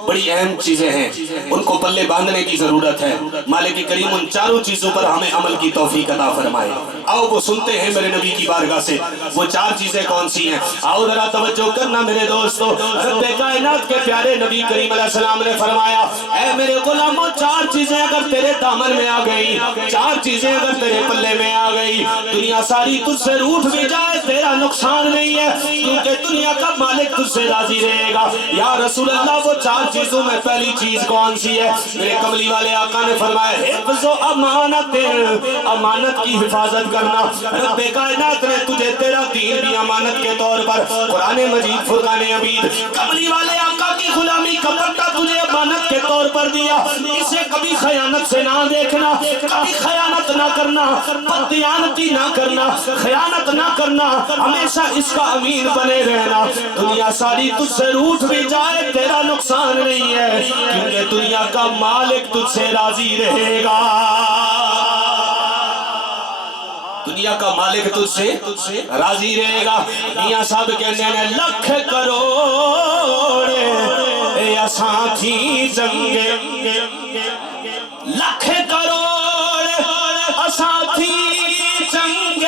بڑی اہم چیزیں ہیں، ان کو پلے باندھنے کی ضرورت ہے۔ مالک کریم ان چاروں چیزوں پر ہمیں عمل کی توفیق عطا فرمائے۔ آؤ وہ سنتے ہیں میرے نبی کی بارگاہ سے وہ چار چیزیں کون سی ہیں۔ آؤ ذرا توجہ کرنا میرے دوستو، رب کائنات کے پیارے نبی کریم علیہ السلام نے فرمایا اے میرے غلاموں چار چیزیں اگر تیرے دامن میں آ گئی، چار چیزیں اگر تیرے پلے میں آ گئی، دنیا ساری تجھ سے روٹھ بھی جائے تیرا نقصان نہیں ہے، کیونکہ دنیا کا مالک تجھ سے راضی رہے گا۔ یا رسول اللہ وہ چار چیزوں میں پہلی چیز کون سی ہے؟ میرے کملی والے آقا نے فرمایا حفظ و امانت، امانت کی حفاظت کرنا۔ رب کائنات نے تجھے تیرا دین بھی امانت کے طور پر قرآن مجید فرقان حمید کملی والے آقا کی غلامی کا پٹا تجھے امانت کے طور پر دیا، اسے کبھی خیانت سے نہ دیکھنا، کبھی خیانت نہ کرنا، بددیانتی نہ کرنا، خیانت نہ کرنا، ہمیشہ اس کا امین بنے رہنا۔ دنیا ساری تجھ سے روٹھ بھی جائے تیرا نقصان نہیں ہے، کیونکہ دنیا کا مالک تجھ سے راضی رہے گا۔ دنیا کا مالک تجھ سے راضی رہے گا۔ میاں صاحب کہنے ہیں لکھ کروڑ یا ساتھی جنگ، لکھ کروڑ ساتھی جنگ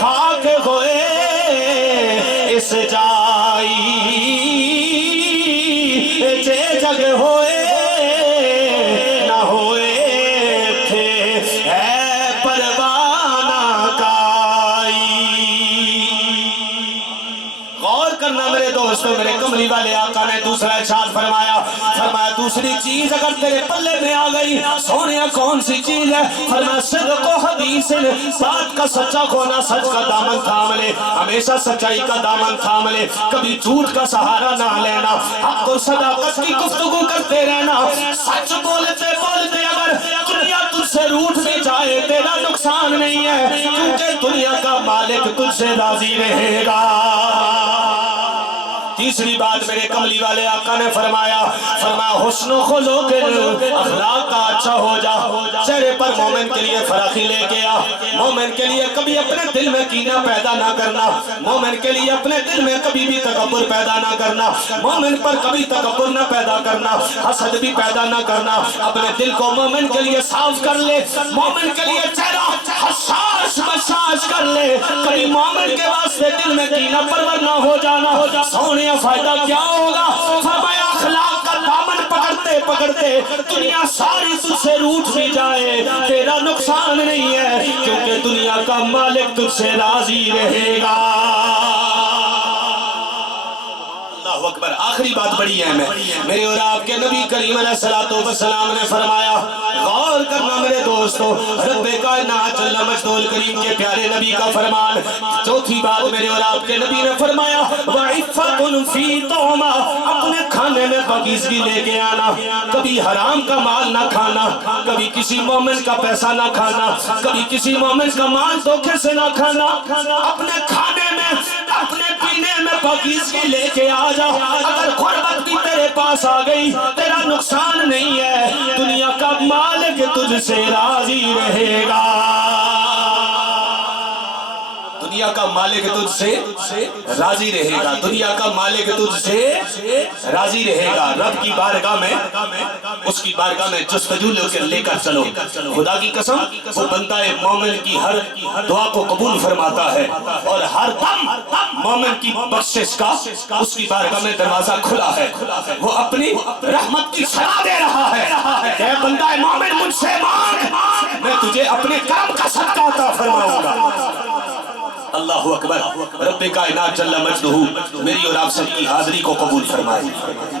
خاک ہوئے اس جائی، جے جگ ہوئے نہ ہوئے تھے اے پروانہ کائی۔ غور کرنا میرے دوستوں، میرے کملی والے آقا نے دوسرا ارشاد فرمایا دوسری چیز اگر تیرے پلے میں آ گئی سونیا کون سی چیز ہے؟ فرمایا صدق و حدیث، بات کا سچا ہونا، سچ کا دامن تھام لے، ہمیشہ سچائی کا دامن تھام لے، کبھی جھوٹ کا سہارا نہ لینا، حق و صداقت کی گفتگو کرتے رہنا، سچ بولتے بولتے اگر دنیا تجھ سے روٹھ بھی جائے تیرا نقصان نہیں ہے، کیونکہ دنیا کا مالک تجھ سے راضی رہے گا۔ تیسری بات میرے کملی والے آقا نے فرمایا حسن و خلق، اخلاق کا اچھا ہو جا، چہرے پر مومن کے لیے فراخی لے کے آ، مومن کے لیے کبھی اپنے دل میں کینہ پیدا نہ کرنا، مومن کے لیے اپنے دل میں کبھی بھی تکبر پیدا نہ کرنا، مومن پر کبھی تکبر نہ پیدا کرنا، حسد بھی پیدا نہ کرنا، اپنے دل کو مومن کے لیے صاف کر لے، مومن کے لیے چہرہ حساس بشاش کر لے، کبھی مومن کے واسطے دل میں کینہ پرور نہ ہو جانا۔ سونے فائدہ کیا ہوگا؟ فرمایا اخلاق کا دامن پکڑتے پکڑتے دنیا ساری تجھ سے روٹھ بھی جائے تیرا نقصان نہیں ہے، کیونکہ دنیا کا مالک تجھ سے راضی رہے گا۔ اللہ اکبر۔ اکبر. آخری بات بڑی اہم ہے. میرے اور آپ کے نبی کریم علیہ الصلوۃ والسلام نے فرمایا, غور کرنا میرے دوستو, رب کائنات جل مجدہ الکریم کے پیارے نبی کا فرمان. چوتھی بات میرے اور آپ کے نبی نے فرمایا, وَعِفَّةٌ فِي طَعْمَا, اپنے کھانے میں پاکیزگی لے کے آنا. کبھی حرام کا مال نہ کھانا, کبھی کسی مومن کا پیسہ نہ کھانا, کبھی کسی مومن کا مال دھوکے سے نہ کھانا. اپنے کھانے میں, اپنے پینے میں پاکیزگی لے کے آ جا. اگر غربت بھی تیرے پاس آ گئی, تیرا نقصان نہیں ہے. دنیا کا مالک تجھ سے راضی رہے گا. دنیا کا مالک تجھ سے راضی رہے گا. دنیا کا مالک تجھ سے راضی رہے گا. رب کی بارگاہ میں, اس کی بارگاہ میں جستجو لے کر چلو. خدا کی قسم, وہ بندہ مومن کی ہر دعا کو قبول فرماتا ہے, اور ہر دم مومن کی بخشش کا اس کی بارگاہ میں دروازہ کھلا ہے. وہ اپنی رحمت کی صدا دے رہا ہے کہ بندہ مومن مجھ سے مانگ, میں تجھے اپنے کرم کا صدقہ عطا فرماؤں گا. اللہ اکبر. رب کائنات جل مجدہ میری اور آپ سب کی حاضری کو قبول فرمائے.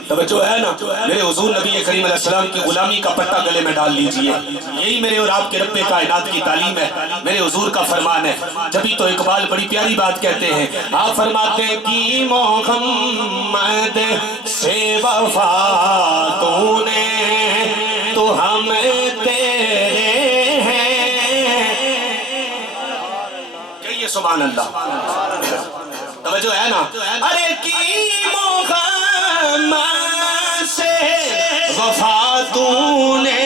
توجہ ہے نا, میرے حضور نبی کریم علیہ السلام کی غلامی کا پٹا گلے میں ڈال لیجئے. یہی میرے اور آپ کے رب کائنات کی تعلیم ہے, میرے حضور کا فرمان ہے. جبھی تو اقبال بڑی پیاری بات کہتے ہیں. آپ فرماتے ہیں کہ محمد سے وفا تو نے تو ہم تیرے ہیں. سبحان اللہ. توجہ ہے نا. ارے کی محمد سے وفا تو نے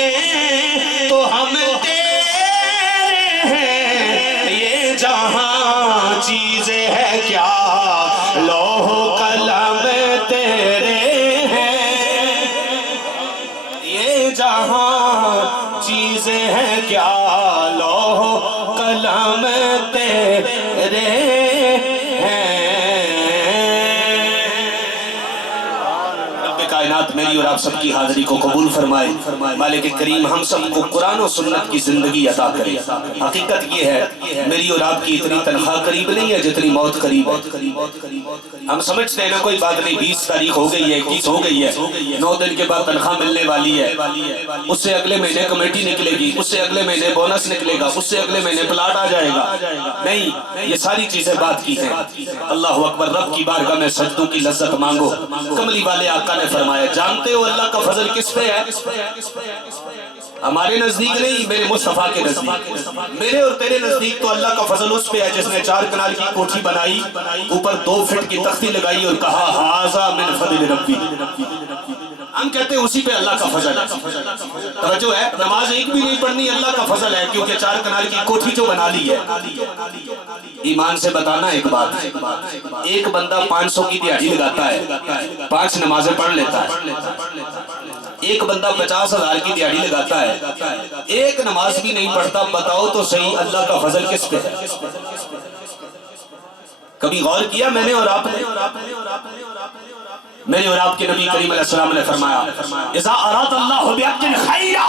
تو ہم تیرے ہیں. یہ جہاں چیزیں ہے کیا, لوح قلم تیرے ہیں. یہ جہاں چیزیں ہے کیا, لوح قلم تیرے ہیں. رب کائنات میری اور آپ سب کی حاضری کو قبول فرمائے. مالک کریم ہم سب کو قرآن و سنت کی زندگی عطا کرے. حقیقت یہ ہے, میری اور آپ کی اتنی تنخواہ قریب نہیں ہے جتنی موت قریب ہے. ہم سمجھتے ہیں نا کوئی بات نہیں, 20 تاریخ ہو گئی ہے, 21 ہو گئی ہے, 9 دن کے بعد تنخواہ ملنے والی ہے, اس سے اگلے مہینے کمیٹی نکلے گی, اس سے اگلے مہینے بونس نکلے گا, اس سے اگلے مہینے پلاٹ آ جائے گا. نہیں, یہ ساری چیزیں بات کی ہیں. اللہ اکبر. رب کی بارگاہ میں سجدوں کی لذت مانگو. کملی والے آقا نے فرمایا, جانتے ہو اللہ کا فضل کس پہ ہے؟ ہمارے نزدیک نہیں, میرے مصطفیٰ کے نزدیک. میرے اور تیرے نزدیک تو اللہ کا فضل اس پہ ہے جس نے 4 کنال کی کوٹھی بنائی, اوپر 2 فٹ کی تختی لگائی اور کہا ھذا من فضل ربی. ہم کہتے ہیں اسی پہ اللہ کا فضل ہے. توجہ ہے, نماز ایک بھی نہیں پڑھنی, اللہ کا فضل ہے, کیونکہ 4 کنال کی کوٹھی جو بنا لی ہے. ایمان سے بتانا ایک بات, ایک بندہ 500 کی دیہڑی لگاتا ہے, 5 نمازیں پڑھ لیتا ہے. ایک بندہ 50,000 کی دیہڑی لگاتا ہے, ایک نماز بھی نہیں پڑھتا. بتاؤ تو صحیح, اللہ کا فضل کس پہ ہے؟ کبھی غور کیا میں نے اور آپ نے؟ میرے اور آپ کے نبی کریم علیہ السلام نے فرمایا, اذا اراد اللہ بعبد خیرا,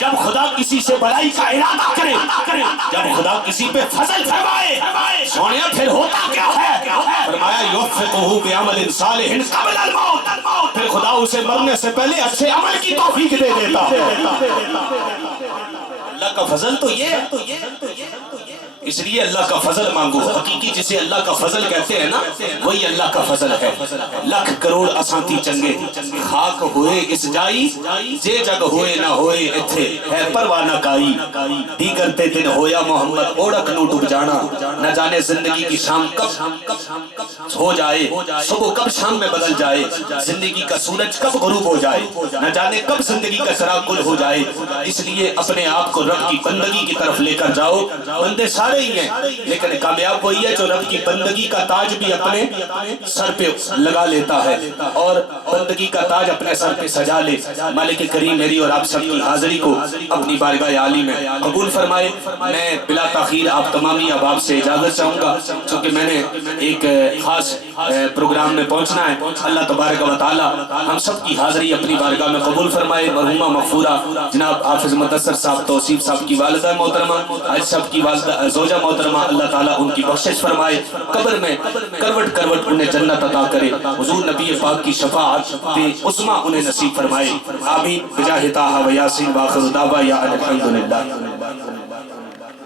جب خدا کسی سے بھلائی کا ارادہ کرے, جب خدا کسی پہ فضل فرمائے, سونے پھر ہوتا کیا ہے؟ فرمایا یوفقہ بعمل صالح قبل الموت, پھر خدا اسے مرنے سے پہلے اچھے عمل کی توفیق دے دیتا ہے. اللہ کا فضل تو یہ ہے. اس لیے اللہ کا فضل مانگو. حقیقی جسے اللہ کا فضل کہتے ہیں نا, وہی اللہ کا فضل ہے. لاکھ کروڑ اسانتی چنگے خاک ہوئے اس جائی, جے جگ ہوئے نہ ہوئے ایتھے ہے پروانہ کائی. دیگر تے دن ہویا محمد اوڑک نو ڈوب جانا, نہ جانے زندگی کی شام کب ہو جائے, صبح کب شام میں بدل جائے, زندگی کا سورج کب غروب ہو جائے, نہ جانے کب زندگی کا چراغ گل ہو جائے. اس لیے اپنے آپ کو رب کی بندگی کی طرف لے کر جاؤ. بندے سارے ہی ہیں, لیکن کامیاب وہی ہے جو رب کی بندگی کا تاج بھی اپنے سر پہ لگا لیتا ہے اور بندگی کا تاج اپنے سر پہ سجا لے. مالک کریم میری اور آپ سب کی حاضری کو اپنی بارگاہ عالی میں قبول فرمائے. میں بلا تاخیر آپ تمامی احباب سے اجازت چاہوں گا, چونکہ میں نے ایک خاص پروگرام میں پہنچنا ہے. اللہ تبارک و تعالی ہم سب کی حاضری اپنی بارگاہ میں قبول فرمائے. مرحومہ مغفورہ جناب حافظ مدثر صاحب توصیف صاحب کی والدہ محترمہ, حج صاحب کی والدہ زوجہ محترمہ اللہ تعالیٰ ان کی بخشش فرمائے، قبر میں کروٹ کروٹ انہیں جنت عطا کرے، حضور نبی پاک کی شفاعت عظمیٰ انہیں نصیب فرمائے، آمین بجاہ طٰہٰ و یاسین، وآخر دعوانا الحمدللہ۔